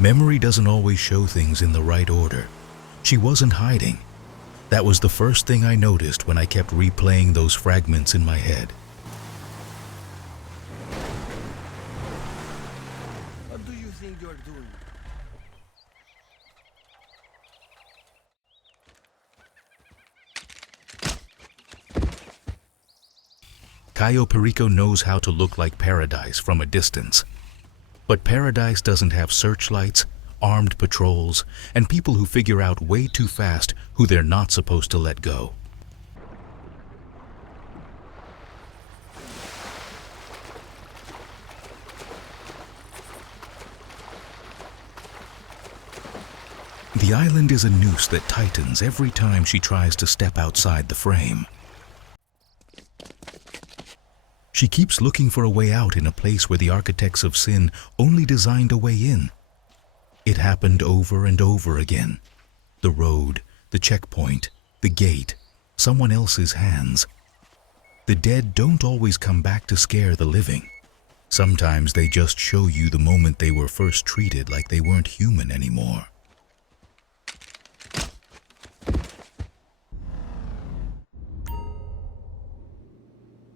Memory doesn't always show things in the right order. She wasn't hiding. That was the first thing I noticed when I kept replaying those fragments in my head. What do you think you're doing? Cayo Perico knows how to look like paradise from a distance. But paradise doesn't have searchlights, armed patrols, and people who figure out way too fast who they're not supposed to let go. The island is a noose that tightens every time she tries to step outside the frame. She keeps looking for a way out in a place where the architects of sin only designed a way in. It happened over and over again. The road, the checkpoint, the gate, someone else's hands. The dead don't always come back to scare the living. Sometimes they just show you the moment they were first treated like they weren't human anymore.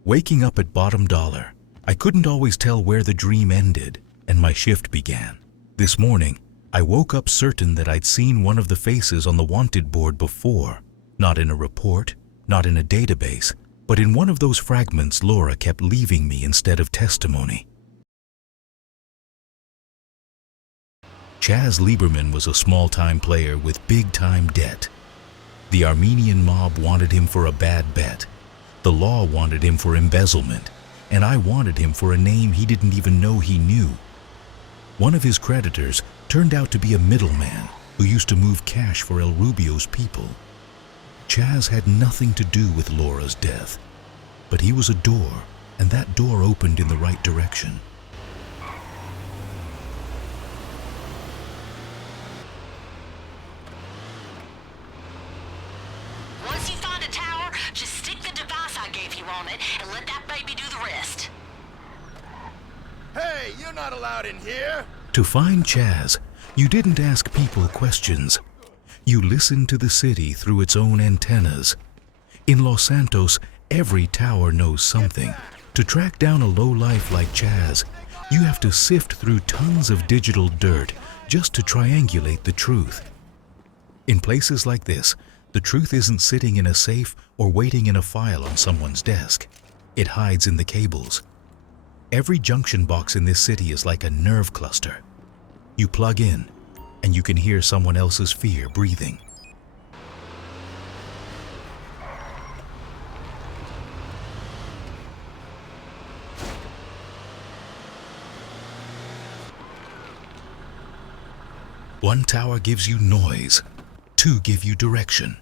Waking up at bottom dollar, I couldn't always tell where the dream ended and my shift began. This morning, I woke up certain that I'd seen one of the faces on the wanted board before, not in a report, not in a database, but in one of those fragments Loro kept leaving me instead of testimony. Chaz Lieberman was a small-time player with big-time debt. The Armenian mob wanted him for a bad bet. The law wanted him for embezzlement, and I wanted him for a name he didn't even know he knew. One of his creditors turned out to be a middleman who used to move cash for Rubio's people. Chaz had nothing to do with Loro's death, but he was a door, and that door opened in the right direction. Once you find a tower, just stick the device I gave you on it and let that baby do the rest. Hey, you're not allowed in here! To find Chaz, you didn't ask people questions. You listened to the city through its own antennas. In Los Santos, every tower knows something. To track down a lowlife like Chaz, you have to sift through tons of digital dirt just to triangulate the truth. In places like this, the truth isn't sitting in a safe or waiting in a file on someone's desk. It hides in the cables. Every junction box in this city is like a nerve cluster. You plug in, and you can hear someone else's fear breathing. One tower gives you noise, two give you direction.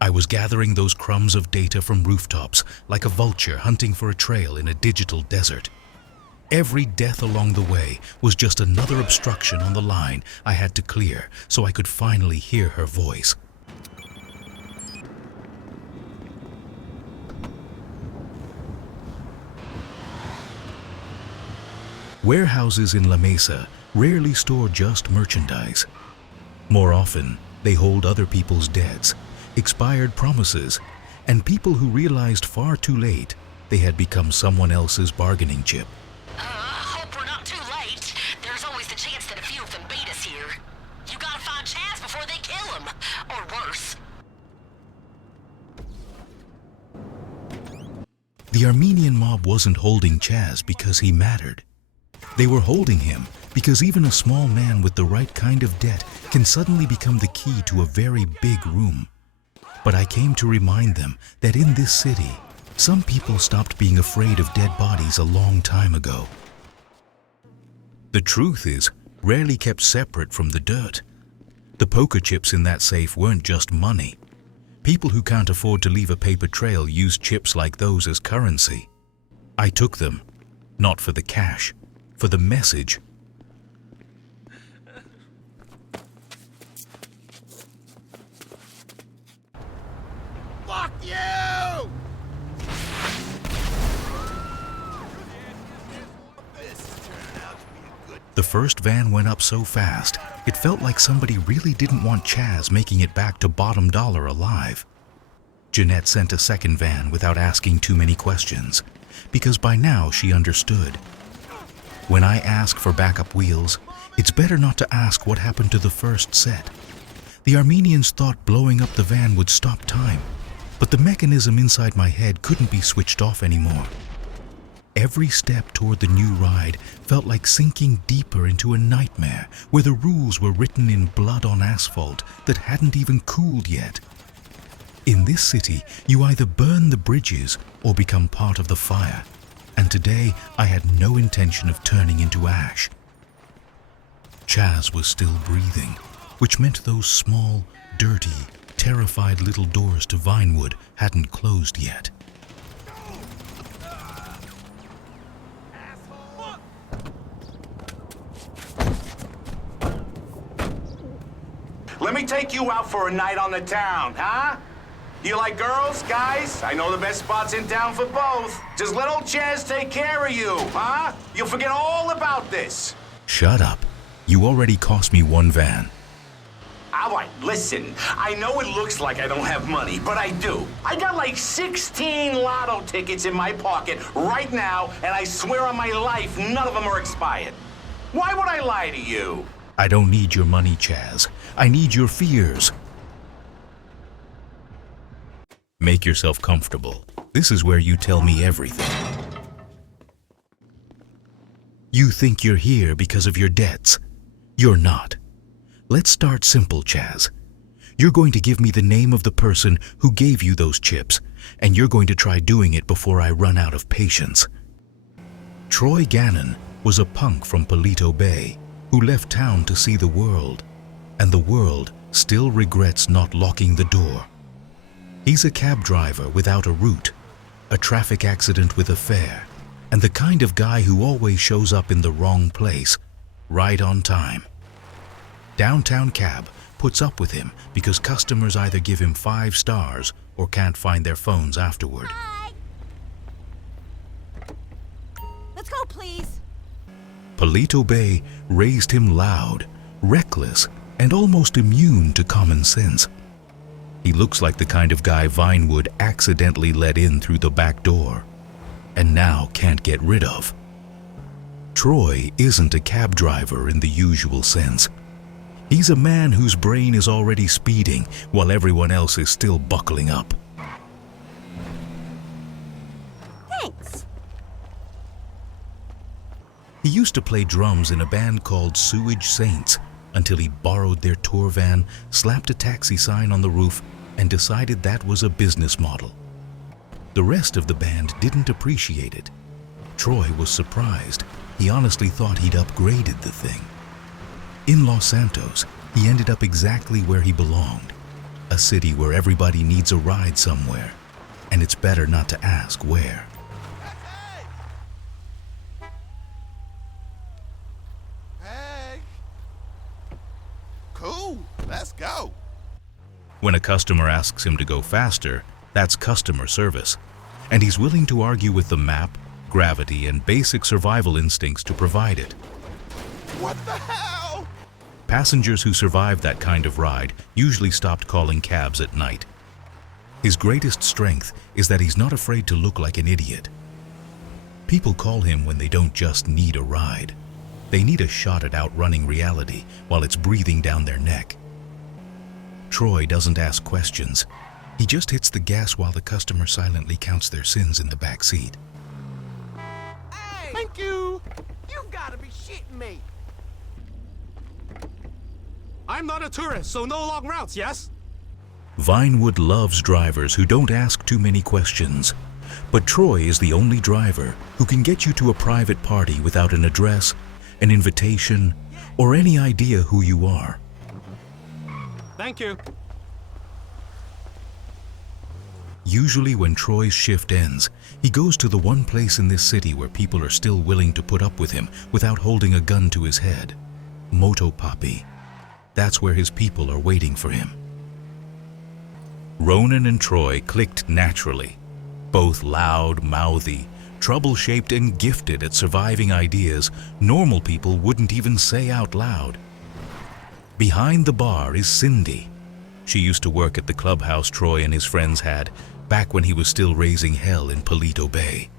I was gathering those crumbs of data from rooftops like a vulture hunting for a trail in a digital desert. Every death along the way was just another obstruction on the line I had to clear so I could finally hear her voice. Warehouses in La Mesa rarely store just merchandise. More often, they hold other people's debts, expired promises, and people who realized far too late they had become someone else's bargaining chip. I hope we're not too late. There's always the chance that a few of them beat us here. You gotta find Chaz before they kill him. Or worse. The Armenian mob wasn't holding Chaz because he mattered. They were holding him because even a small man with the right kind of debt can suddenly become the key to a very big room. But I came to remind them that in this city, some people stopped being afraid of dead bodies a long time ago. The truth is rarely kept separate from the dirt. The poker chips in that safe weren't just money. People who can't afford to leave a paper trail use chips like those as currency. I took them, not for the cash, for the message. Fuck you! The first van went up so fast, it felt like somebody really didn't want Chaz making it back to bottom dollar alive. Jeanette sent a second van without asking too many questions, because by now she understood. When I ask for backup wheels, it's better not to ask what happened to the first set. The Armenians thought blowing up the van would stop time, but the mechanism inside my head couldn't be switched off anymore. Every step toward the new ride felt like sinking deeper into a nightmare where the rules were written in blood on asphalt that hadn't even cooled yet. In this city, you either burn the bridges or become part of the fire, and today I had no intention of turning into ash. Chaz was still breathing, which meant those small, dirty, terrified little doors to Vinewood hadn't closed yet. Let me take you out for a night on the town, huh? You like girls, guys? I know the best spots in town for both. Just let old Chaz take care of you, huh? You'll forget all about this. Shut up. You already cost me one van. All right, listen. I know it looks like I don't have money, but I do. I got like 16 lotto tickets in my pocket right now, and I swear on my life, none of them are expired. Why would I lie to you? I don't need your money, Chaz. I need your fears. Make yourself comfortable. This is where you tell me everything. You think you're here because of your debts. You're not. Let's start simple, Chaz. You're going to give me the name of the person who gave you those chips, and you're going to try doing it before I run out of patience. Troy Gannon was a punk from Palito Bay who left town to see the world, and the world still regrets not locking the door. He's a cab driver without a route, a traffic accident with a fare, and the kind of guy who always shows up in the wrong place, right on time. Downtown Cab puts up with him because customers either give him 5 stars or can't find their phones afterward. Hi. Let's go, please. Palito Bay raised him loud, reckless, and almost immune to common sense. He looks like the kind of guy Vinewood accidentally let in through the back door, and now can't get rid of. Troy isn't a cab driver in the usual sense. He's a man whose brain is already speeding while everyone else is still buckling up. Thanks. He used to play drums in a band called Sewage Saints until he borrowed their tour van, slapped a taxi sign on the roof, and decided that was a business model. The rest of the band didn't appreciate it. Troy was surprised. He honestly thought he'd upgraded the thing. In Los Santos, he ended up exactly where he belonged, a city where everybody needs a ride somewhere, and it's better not to ask where. Hey! Cool, let's go. When a customer asks him to go faster, that's customer service, and he's willing to argue with the map, gravity, and basic survival instincts to provide it. What the hell? Passengers who survived that kind of ride usually stopped calling cabs at night. His greatest strength is that he's not afraid to look like an idiot. People call him when they don't just need a ride. They need a shot at outrunning reality while it's breathing down their neck. Troy doesn't ask questions. He just hits the gas while the customer silently counts their sins in the back seat. Hey! Thank you! You gotta be shitting me! I'm not a tourist, so no long routes, yes? Vinewood loves drivers who don't ask too many questions. But Troy is the only driver who can get you to a private party without an address, an invitation, or any idea who you are. Thank you. Usually when Troy's shift ends, he goes to the one place in this city where people are still willing to put up with him without holding a gun to his head. Motopapi. That's where his people are waiting for him. Ronan and Troy clicked naturally. Both loud, mouthy, trouble-shaped and gifted at surviving ideas normal people wouldn't even say out loud. Behind the bar is Cindy. She used to work at the clubhouse Troy and his friends had, back when he was still raising hell in Palito Bay.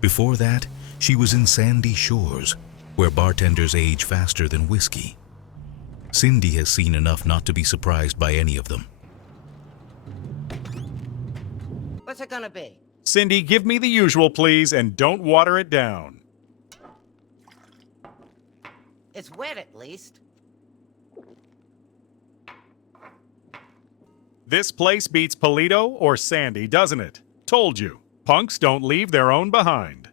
Before that, she was in Sandy Shores, where bartenders age faster than whiskey. Cindy has seen enough not to be surprised by any of them. What's it gonna be? Cindy, give me the usual, please, and don't water it down. It's wet at least. This place beats Palito or Sandy, doesn't it? Told you. Punks don't leave their own behind.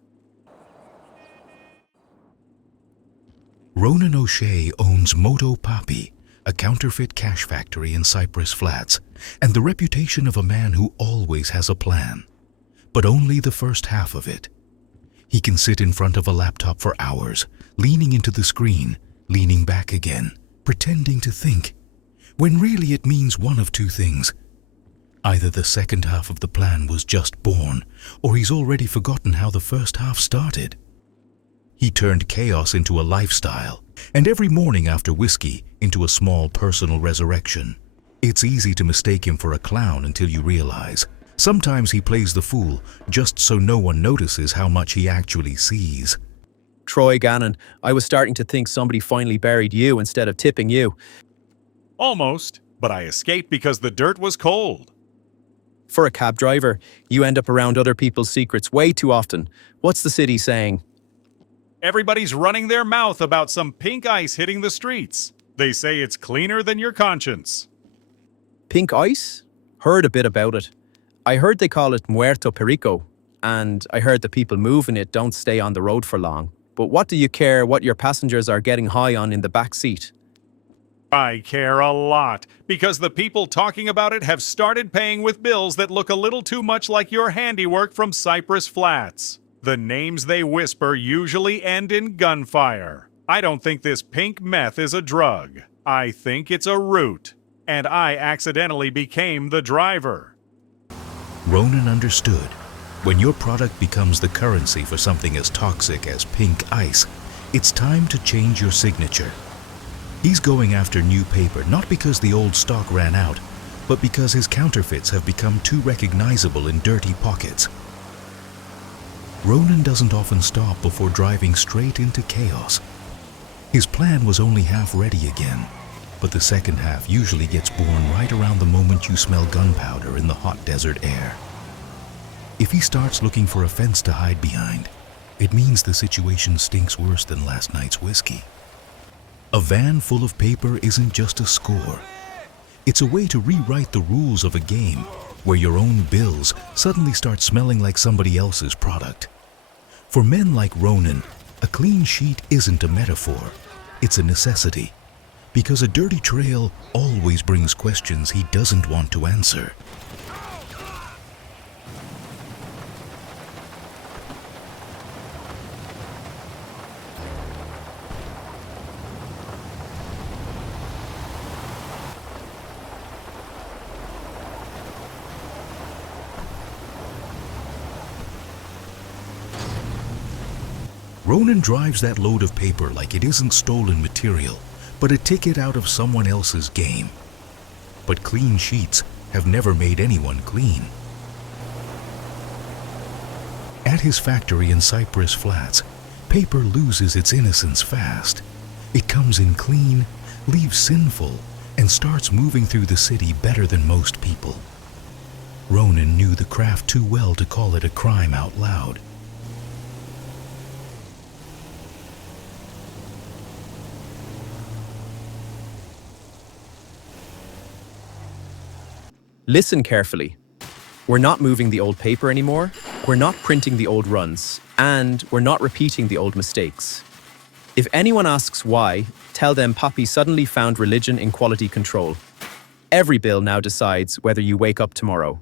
Ronan O'Shea owns Moto Papi, a counterfeit cash factory in Cypress Flats, and the reputation of a man who always has a plan. But only the first half of it. He can sit in front of a laptop for hours, leaning into the screen, leaning back again, pretending to think, when really it means one of two things. Either the second half of the plan was just born, or he's already forgotten how the first half started. He turned chaos into a lifestyle, and every morning after whiskey into a small personal resurrection. It's easy to mistake him for a clown until you realize. Sometimes he plays the fool just so no one notices how much he actually sees. Troy Gannon, I was starting to think somebody finally buried you instead of tipping you. Almost, but I escaped because the dirt was cold. For a cab driver, you end up around other people's secrets way too often. What's the city saying? Everybody's running their mouth about some pink ice hitting the streets. They say it's cleaner than your conscience. Pink ice? Heard a bit about it. I heard they call it Muerto Perico, and I heard the people moving it don't stay on the road for long. But what do you care what your passengers are getting high on in the back seat? I care a lot, because the people talking about it have started paying with bills that look a little too much like your handiwork from Cypress Flats. The names they whisper usually end in gunfire. I don't think this pink meth is a drug. I think it's a root. And I accidentally became the driver. Ronan understood. When your product becomes the currency for something as toxic as pink ice, it's time to change your signature. He's going after new paper not because the old stock ran out, but because his counterfeits have become too recognizable in dirty pockets. Ronan doesn't often stop before driving straight into chaos. His plan was only half ready again, but the second half usually gets born right around the moment you smell gunpowder in the hot desert air. If he starts looking for a fence to hide behind, it means the situation stinks worse than last night's whiskey. A van full of paper isn't just a score. It's a way to rewrite the rules of a game where your own bills suddenly start smelling like somebody else's product. For men like Ronan, a clean sheet isn't a metaphor, it's a necessity. Because a dirty trail always brings questions he doesn't want to answer. Ronan drives that load of paper like it isn't stolen material, but a ticket out of someone else's game. But clean sheets have never made anyone clean. At his factory in Cypress Flats, paper loses its innocence fast. It comes in clean, leaves sinful, and starts moving through the city better than most people. Ronan knew the craft too well to call it a crime out loud. Listen carefully. We're not moving the old paper anymore, we're not printing the old runs, and we're not repeating the old mistakes. If anyone asks why, tell them Papi suddenly found religion in quality control. Every bill now decides whether you wake up tomorrow.